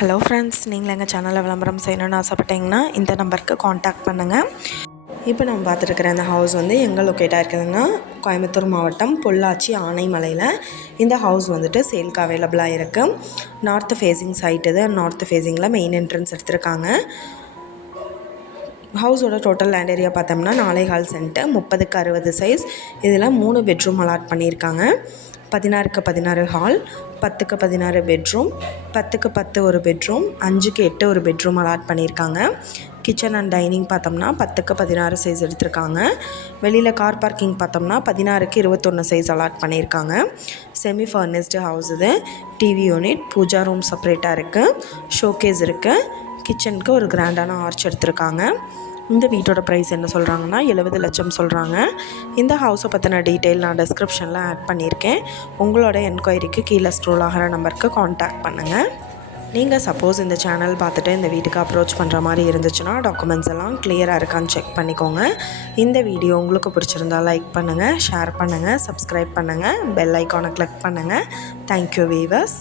Hello friends, நீங்கள் எங்கள் சேனலில் விளம்பரம் செய்யணும்னு ஆசைப்பட்டீங்கன்னா இந்த நம்பருக்கு காண்டாக்ட் பண்ணுங்கள். இப்போ நம்ம பார்த்துருக்குற இந்த ஹவுஸ் வந்து எங்கே லொக்கேட்டாக இருக்குதுன்னா கோயம்புத்தூர் மாவட்டம் பொள்ளாச்சி ஆனைமலையில் இந்த ஹவுஸ் வந்துட்டு சேல்க்கு அவைலபிளாக இருக்குது. நார்த்து ஃபேஸிங் சைட் இது. நார்த்து ஃபேஸிங்கில் மெயின் என்ட்ரன்ஸ் எடுத்திருக்காங்க. ஹவுஸோட டோட்டல் லேண்ட் ஏரியா பார்த்தோம்னா 4.25 சென்ட்டு, 30க்கு 60 சைஸ். இதில் 3 பெட்ரூம் அலாட் பண்ணியிருக்காங்க. 16க்கு 16 ஹால், 10க்கு 16 பெட்ரூம், 10க்கு 10 ஒரு பெட்ரூம், 5க்கு 8 ஒரு பெட்ரூம் அலாட் பண்ணியிருக்காங்க. கிச்சன் அண்ட் டைனிங் பார்த்தோம்னா 10க்கு 16 சைஸ் எடுத்திருக்காங்க. வெளியில் கார் பார்க்கிங் பார்த்தோம்னா 16க்கு 21 சைஸ் அலாட் பண்ணியிருக்காங்க. செமி ஃபர்னிஸ்டு ஹவுஸ் இது. டிவி யூனிட், பூஜா ரூம் செப்பரேட்டாக இருக்குது. ஷோகேஸ் இருக்குது. கிச்சனுக்கு ஒரு கிராண்டான ஆர்ச் எடுத்திருக்காங்க. இந்த வீட்டோட ப்ரைஸ் என்ன சொல்கிறாங்கன்னா 70 லட்சம் சொல்கிறாங்க. இந்த ஹவுஸை பற்றின டீட்டெயில் நான் டிஸ்கிரிப்ஷனில் ஆட் பண்ணியிருக்கேன். உங்களோட என்கொயரிக்கு கீழே ஸ்க்ரோல் ஆகிற நம்பருக்கு காண்டாக்ட் பண்ணுங்கள். நீங்கள் சப்போஸ் இந்த சேனல் பார்த்துட்டு இந்த வீட்டுக்கு அப்ரோச் பண்ணுற மாதிரி இருந்துச்சுன்னா டாக்குமெண்ட்ஸ் எல்லாம் கிளியராக இருக்கான்னு செக் பண்ணிக்கோங்க. இந்த வீடியோ உங்களுக்கு பிடிச்சிருந்தால் லைக் பண்ணுங்கள், ஷேர் பண்ணுங்கள், சப்ஸ்கிரைப் பண்ணுங்கள், பெல் ஐக்கானை கிளிக் பண்ணுங்கள். Thank you viewers.